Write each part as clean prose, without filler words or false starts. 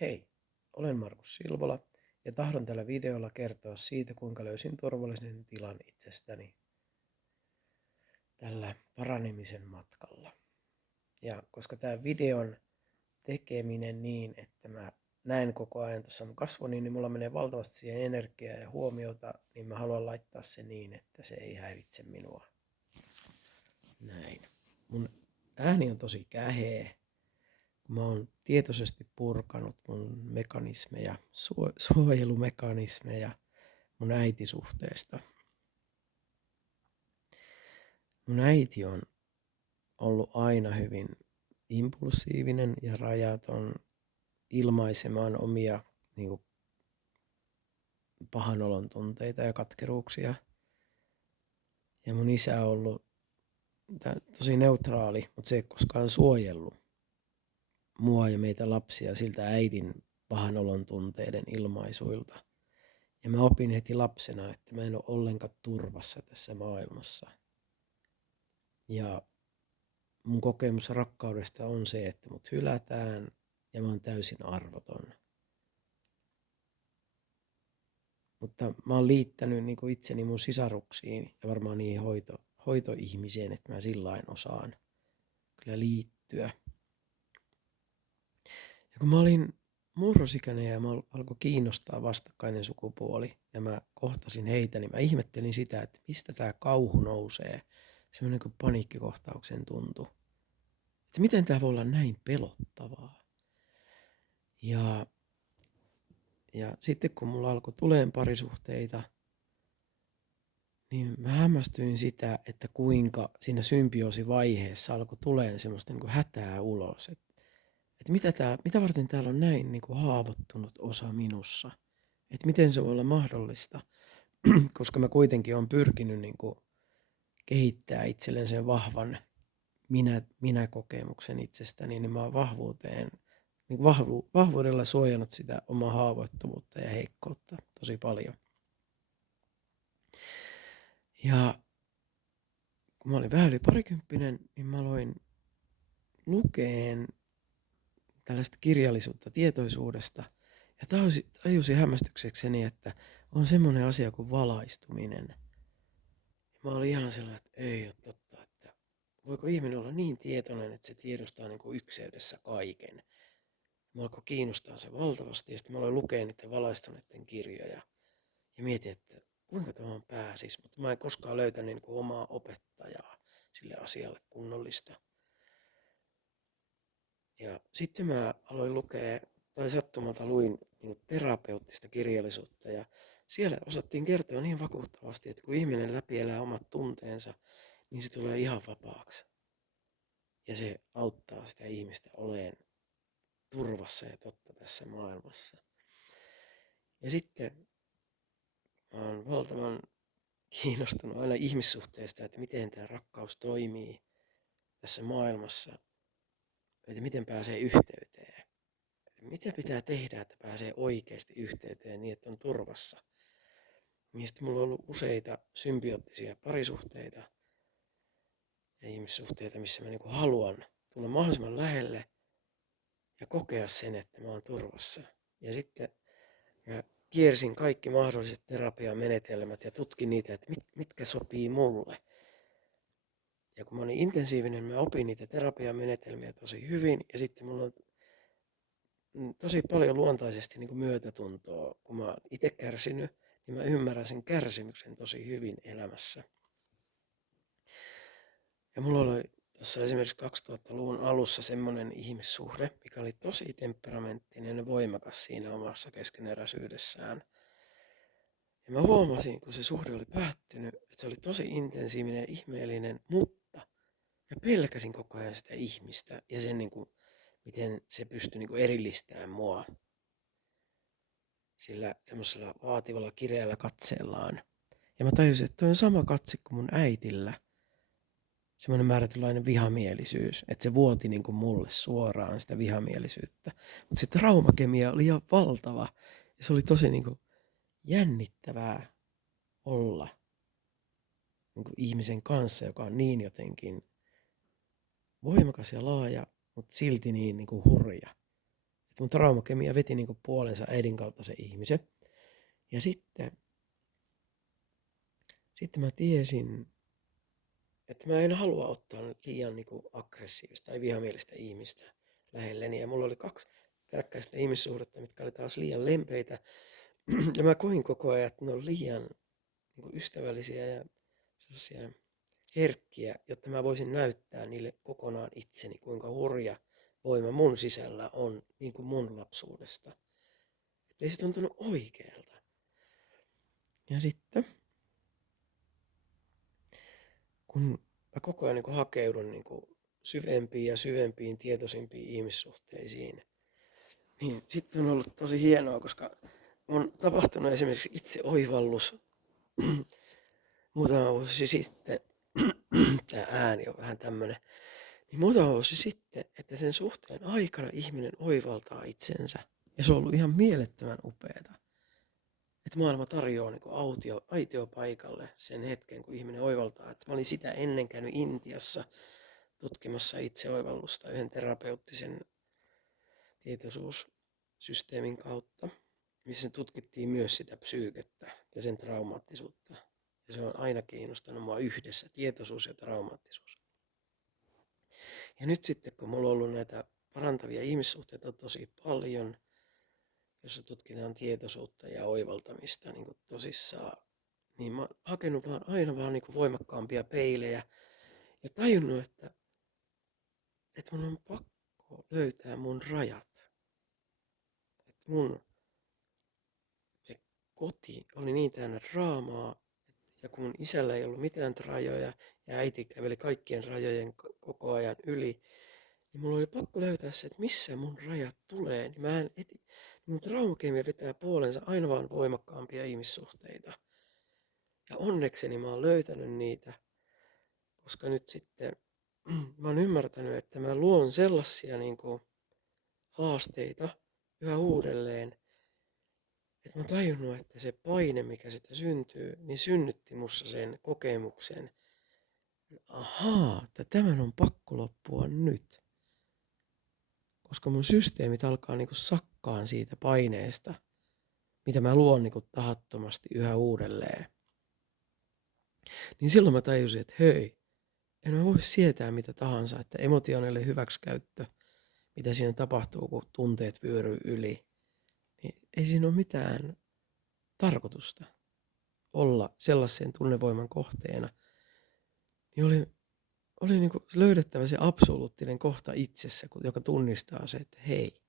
Hei, olen Markus Silvola ja tahdon tällä videolla kertoa siitä, kuinka löysin turvallisen tilan itsestäni tällä paranemisen matkalla. Ja koska tämä videon tekeminen niin, että mä näen koko ajan tuossa mun kasvoni, niin mulla menee valtavasti siihen energiaa ja huomiota, niin mä haluan laittaa se niin, että se ei häiritse minua. Näin. Mun ääni on tosi käheä. Mä oon tietoisesti purkanut mun mekanismeja, suojelumekanismeja mun äitisuhteesta. Mun äiti on ollut aina hyvin impulsiivinen ja rajaton ilmaisemaan omia niin pahan olon tunteita ja katkeruuksia. Ja mun isä on ollut tosi neutraali, mutta se ei koskaan suojellut mua ja meitä lapsia siltä äidin pahan olon tunteiden ilmaisuilta. Ja mä opin heti lapsena, että mä en ole ollenkaan turvassa tässä maailmassa. Ja mun kokemus rakkaudesta on se, että mut hylätään ja mä oon täysin arvoton. Mutta mä oon liittänyt niin kuin itseni mun sisaruksiin ja varmaan niihin hoitoihmisiin, että mä sillain osaan kyllä liittyä. Ja kun mä olin murrosikäinen ja mä alkoi kiinnostaa vastakkainen sukupuoli ja mä kohtasin heitä, niin mä ihmettelin sitä, että mistä tää kauhu nousee. Semmoinen kuin paniikkikohtauksen tuntu. Että miten tää voi olla näin pelottavaa. Ja sitten kun mulla alkoi tuleen parisuhteita, niin mä hämmästyin sitä, että kuinka siinä symbioosivaiheessa alkoi tulemaan semmoista niin kuin hätää ulos. Että mitä varten täällä on näin niin kuin haavoittunut osa minussa. Että miten se voi olla mahdollista, koska mä kuitenkin olen pyrkinyt niin kuin kehittää itselleen sen vahvan minä-kokemuksen itsestäni, niin mä oon vahvuudella suojannut sitä omaa haavoittuvuutta ja heikkoutta tosi paljon. Ja kun mä olin vähän yli parikymppinen, niin mä aloin lukeen tällaista kirjallisuutta tietoisuudesta. Ja tajusin hämmästyksekseni, että on semmoinen asia kuin valaistuminen. Mä olin ihan sellainen, että ei ole totta, että voiko ihminen olla niin tietoinen, että se tiedostaa niin kuin ykseydessä kaiken. Mä alkoi kiinnostaa se valtavasti ja sitten mä aloin lukea niiden valaistuneiden kirjoja. Ja mietin, että kuinka tuohon pääsisi, mutta mä en koskaan löytänyt niin kuin omaa opettajaa sille asialle kunnollista. Ja sitten mä aloin lukea, tai sattumalta luin niin terapeuttista kirjallisuutta ja siellä osattiin kertoa niin vakuuttavasti, että kun ihminen läpi elää omat tunteensa, niin se tulee ihan vapaaksi. Ja se auttaa sitä ihmistä olemaan turvassa ja totta tässä maailmassa. Ja sitten mä oon valtavan kiinnostunut aina ihmissuhteista, että miten tämä rakkaus toimii tässä maailmassa, että miten pääsee yhteyteen. Että mitä pitää tehdä, että pääsee oikeasti yhteyteen niin, että on turvassa. Niin sitten mulla on ollut useita symbioottisia parisuhteita ja ihmissuhteita, missä mä niinku haluan tulla mahdollisimman lähelle ja kokea sen, että mä oon turvassa. Ja sitten mä kiersin kaikki mahdolliset terapiamenetelmät ja tutkin niitä, että mitkä sopii mulle. Ja kun mä olin intensiivinen, mä opin niitä terapiamenetelmiä tosi hyvin ja sitten mulla on tosi paljon luontaisesti niin kuin myötätuntoa. Kun mä oon itse kärsinyt, niin mä ymmärrän sen kärsimyksen tosi hyvin elämässä. Ja mulla oli tuossa esimerkiksi 2000-luvun alussa semmoinen ihmissuhde, mikä oli tosi temperamenttinen ja voimakas siinä omassa keskeneräisyydessään. Ja mä huomasin, kun se suhde oli päättynyt, että se oli tosi intensiivinen ja ihmeellinen, mutta mä pelkäsin koko ajan sitä ihmistä ja sen, niin kuin, miten se pystyi niin kuin erillistämään mua sillä semmoisella vaativalla kireällä katseellaan. Ja mä tajusin, että toi on sama katse kuin mun äitillä. Semmoinen määrätynlainen vihamielisyys, että se vuoti niin kuin mulle suoraan sitä vihamielisyyttä. Mutta se traumakemia oli ihan valtava ja se oli tosi niin kuin jännittävää olla niin kuin ihmisen kanssa, joka on niin jotenkin voimakas ja laaja, mutta silti niin kuin hurja. Mun traumakemia veti niin kuin puolensa äidin kautta se ihmisen. Ja sitten mä tiesin, että mä en halua ottaa liian niin kuin aggressiivista tai vihamielistä ihmistä lähelleni. Ja mulla oli 2 peräkkäistä ihmissuhdetta, mitkä oli taas liian lempeitä. Ja mä koin koko ajan, että ne on liian niin kuin ystävällisiä ja sellaisia herkkiä, jotta mä voisin näyttää niille kokonaan itseni, kuinka hurja voima mun sisällä on niin kuin mun lapsuudesta. Että ei se tuntunut oikealta. Ja sitten, kun mä koko ajan niin kuin hakeudun niin kuin syvempiin ja syvempiin tietoisimpiin ihmissuhteisiin, niin sitten on ollut tosi hienoa, koska on tapahtunut esimerkiksi itse oivallus muutama vuosi sitten. Tämä ääni on vähän tämmönen. Niin muutama vuosi sitten, että sen suhteen aikana ihminen oivaltaa itsensä. Ja se on ollut ihan mielettömän upeeta. Että maailma tarjoaa niin aitiopaikalle sen hetken, kun ihminen oivaltaa. Että mä olin sitä ennen käynyt Intiassa tutkimassa itseoivallusta yhden terapeuttisen tietoisuussysteemin kautta, missä tutkittiin myös sitä psyykettä ja sen traumaattisuutta. Ja se on aina kiinnostanut mua yhdessä, tietoisuus ja traumaattisuus. Ja nyt sitten, kun mulla on ollut näitä parantavia ihmissuhteita tosi paljon, jossa tutkitaan tietoisuutta ja oivaltamista niin kuin tosissaan, niin mä oon hakenut aina vaan niin kuin voimakkaampia peilejä ja tajunnut, että mun on pakko löytää mun rajat. Että mun se koti oli niin täynnä draamaa, ja kun mun isällä ei ollut mitään rajoja ja äiti käveli kaikkien rajojen koko ajan yli, niin mulla oli pakko löytää se, että missä mun rajat tulee. Niin mun traumakemia vetää puolensa aina vaan voimakkaampia ihmissuhteita. Ja onnekseni mä oon löytänyt niitä, koska nyt sitten mä oon ymmärtänyt, että mä luon sellaisia niin kuin haasteita yhä uudelleen, että mä oon tajunnut, että se paine, mikä sitä syntyy, niin synnytti mussa sen kokemuksen, ahaa, että tämän on pakko loppua nyt. Koska mun systeemit alkaa niinku sakkaan siitä paineesta, mitä mä luon niinku tahattomasti yhä uudelleen. Niin silloin mä tajusin, että hei, en mä voi sietää mitä tahansa, että emotionaalinen hyväksikäyttö, mitä siinä tapahtuu, kun tunteet vyöryy yli, niin ei siinä ole mitään tarkoitusta olla sellaisen tunnevoiman kohteena. Niin oli niinku löydettävä se absoluuttinen kohta itsessä, joka tunnistaa se, että hei,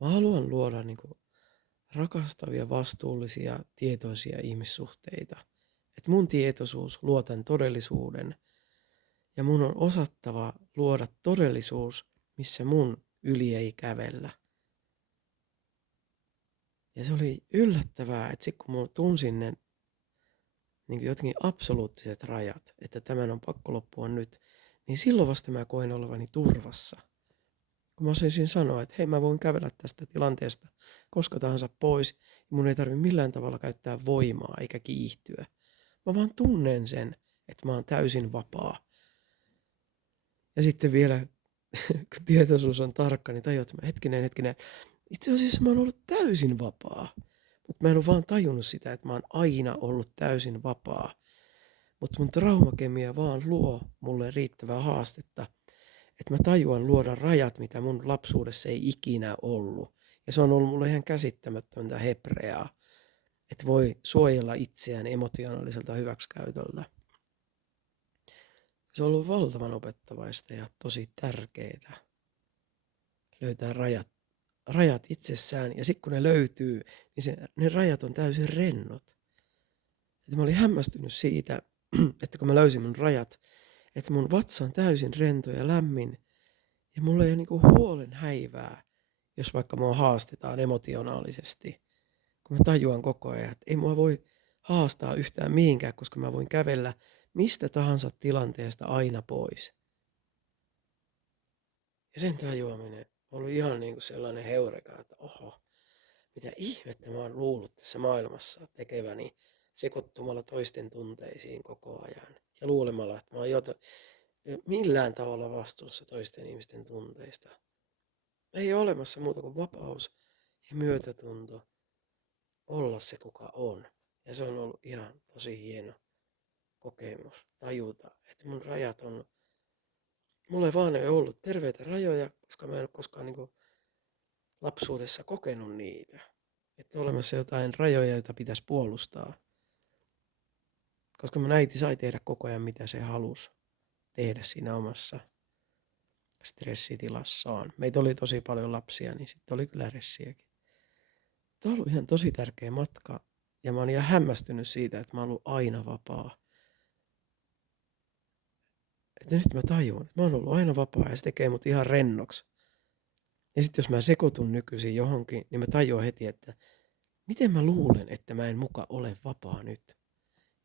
mä haluan luoda niinku rakastavia, vastuullisia, tietoisia ihmissuhteita. Että mun tietoisuus luo tämän todellisuuden ja mun on osattava luoda todellisuus, missä mun yli ei kävellä. Ja se oli yllättävää, että sitten kun mä tunsin ne niin jotenkin absoluuttiset rajat, että tämän on pakko loppua nyt, niin silloin vasta mä koin olevani turvassa. Kun mä osasin sanoa, että hei, mä voin kävellä tästä tilanteesta koska tahansa pois, ja mun ei tarvitse millään tavalla käyttää voimaa eikä kiihtyä. Mä vaan tunnen sen, että mä oon täysin vapaa. Ja sitten vielä, kun tietoisuus on tarkka, niin tajuat, että hetkinen, itse asiassa mä oon ollut täysin vapaa. Mutta mä en ole vaan tajunnut sitä, että mä oon aina ollut täysin vapaa. Mutta mun traumakemia vaan luo mulle riittävää haastetta, että mä tajuan luoda rajat, mitä mun lapsuudessa ei ikinä ollut. Ja se on ollut mulle ihan käsittämätöntä hebreaa, että voi suojella itseään emotionaaliselta hyväksikäytöltä. Se on ollut valtavan opettavaista ja tosi tärkeää löytää rajat itsessään. Ja sitten kun ne löytyy, niin ne rajat on täysin rennot. Et mä olin hämmästynyt siitä, että kun mä löysin mun rajat, että mun vatsa on täysin rento ja lämmin. Ja mulla ei ole niinku huolen häivää, jos vaikka mua haastetaan emotionaalisesti. Kun mä tajuan koko ajan, että ei mua voi haastaa yhtään mihinkään, koska mä voin kävellä mistä tahansa tilanteesta aina pois. Ja sen tajuaminen oli ihan niin kuin sellainen heureka, että oho, mitä ihmettä mä oon luullut tässä maailmassa tekeväni sekoittumalla toisten tunteisiin koko ajan. Ja luulemalla, että mä oon millään tavalla vastuussa toisten ihmisten tunteista. ei ole olemassa muuta kuin vapaus ja myötätunto olla se kuka on. Ja se on ollut ihan tosi hieno kokemus tajuta, että mun rajat on, mulla ei vaan ole ollut terveitä rajoja, koska mä en ole koskaan niin kuin lapsuudessa kokenut niitä. Että on olemassa jotain rajoja, joita pitäisi puolustaa. Koska mun äiti sai tehdä koko ajan mitä se halusi tehdä siinä omassa stressitilassaan. Meitä oli tosi paljon lapsia, niin sitten oli kyllä ressiäkin. Tämä on ollut ihan tosi tärkeä matka. Ja mä oon ihan hämmästynyt siitä, että mä oon ollut aina vapaa. Että nyt mä tajuan, että mä oon ollut aina vapaa ja se tekee mut ihan rennoksi. Ja sitten jos mä sekoitun nykyisin johonkin, niin mä tajuan heti, että miten mä luulen, että mä en muka ole vapaa nyt.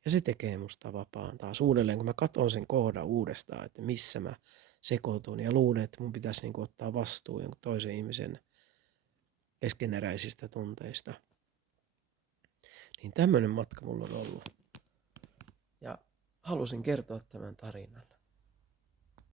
Ja se tekee musta vapaan taas uudelleen, kun mä katson sen kohdan uudestaan, että missä mä sekoitun ja luulen, että mun pitäisi niinku ottaa vastuu jonkun toisen ihmisen keskeneräisistä tunteista. Niin tämmönen matka mulla on ollut. Ja halusin kertoa tämän tarinan.